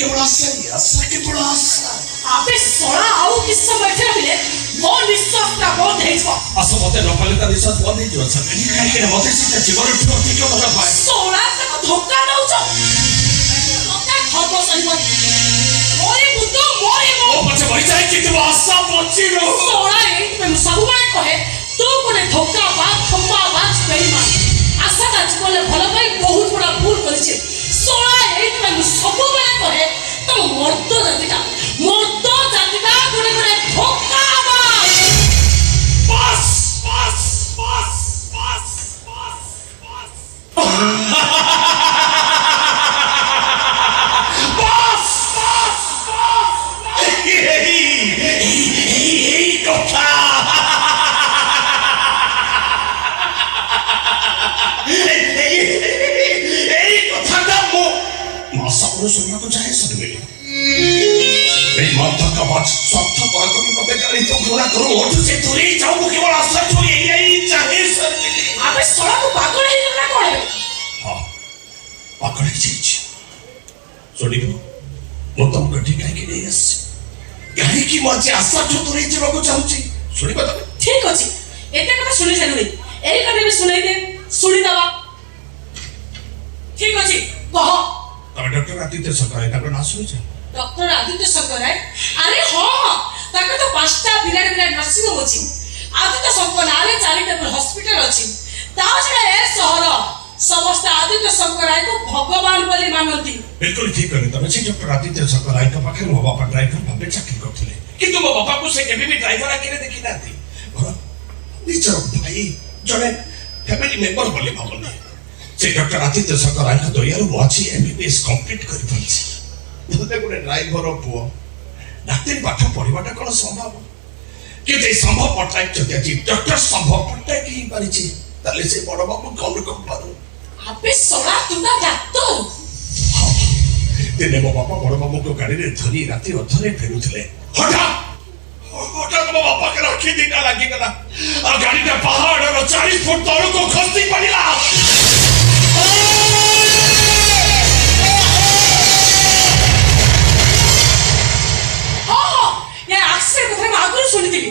केवल आशा केवल आशा आपे सोना आउ किस समय थे मिले वो निश्वास का बहुत है इसको असो मते नपाले ता निश्वास बंद ही जो सब काहे के मते से जीवन ठो ठीक होला भाई सोना का धोखा दउछ धोखा खबो सही मत मोरे बुद्धो मोरे ओ पछे भाई जाय कि तू आशा बची रो सोना ए मैं सब बारे कहे तू कोने धोखा बात बेईमान आशा का जीवन भलो भाई बहुत बड़ा भूल करछे सोना ए मैं सब बारे कहे तो मर्द जातिका कोने कोने धोखा बस सुनना तो चाहे सब मिले माता का बात स्वार्थ पर कभी मत करी तो पूरा करो और तुझे दूरी जाओ केवल आशा तो यही चाहे सब मिले अबे सोना को पागल है ना कोड़े हां पागल है जी सोनी को मोतम गठी काहे के नहीं आस काहे की मजे आशा तो दूरी जीवा को चाहूची सोनी बता ठीक अछि एते कथा सुनि जरूरी एई कथा भी सुनाई दे सुनि दवा ठीक अछि कह तब डॉक्टर आदित्य सरकार का नाम सुनिछ डॉक्टर आदित्य शंकर है अरे हां ताके तो पांचटा विराट नर्सिंग होम अछि आदित्य शंकर नाले चैरिटेबल हॉस्पिटल अछि ता छडा ए शहर समस्त आदित्य शंकर राय को भगवान बोली मानती बिल्कुल ठीक है तब से डॉक्टर आदित्य शंकर राय का पाखे मो बापा ड्राइवर भाबे चाकरी करथिले किंतु मो बापा को से केबे भी ड्राइवर आके देखि नाथि निचर भाई जने फैमिली मेंबर बोली भाबले से डॉक्टर आदित्य शंकर राय का दयालु वाची एमबीबीएस कंप्लीट कर पाछि तोते गुडे ड्राइवर पुओ डाक्टरी पाठ पढिबाटा कोन संभव कि जे संभव पटाई चते जी डॉक्टर संभव पटाई की पारिछि ताले से बड़ बाबू कौन को पारो आपे सोना तुना डाक्टर दिने मो बापा बड़ बाबू को गाड़ी रे धरी राती अधरे फेरुथले हठात मो बापा के राखी दिना लागी गला आ गाड़ी रे पहाड़ रो 40 फुट तळ को खस्ती पड़िला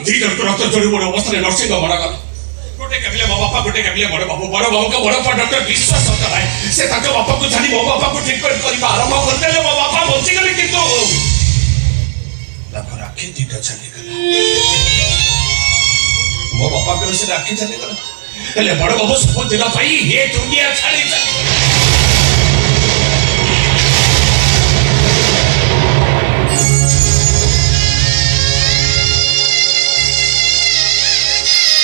जी डॉक्टर डॉक्टर जोड़ी बड़े अवस्था में नर्सिंग बड़ा गला गोटे कबिले मो बापा गोटे कबिले बड़ बाबू का बड़ डॉक्टर विश्वास होता है से ताके बापा को जानी मो बापा को ट्रीटमेंट करिबा आरंभ करते मो बापा बंची गले किंतु ताकर आंखें दीटा चली गला मो बापा के से आंखें चली गला ले बड़ बाबू सब दिन भाई ये दुनिया छाड़ी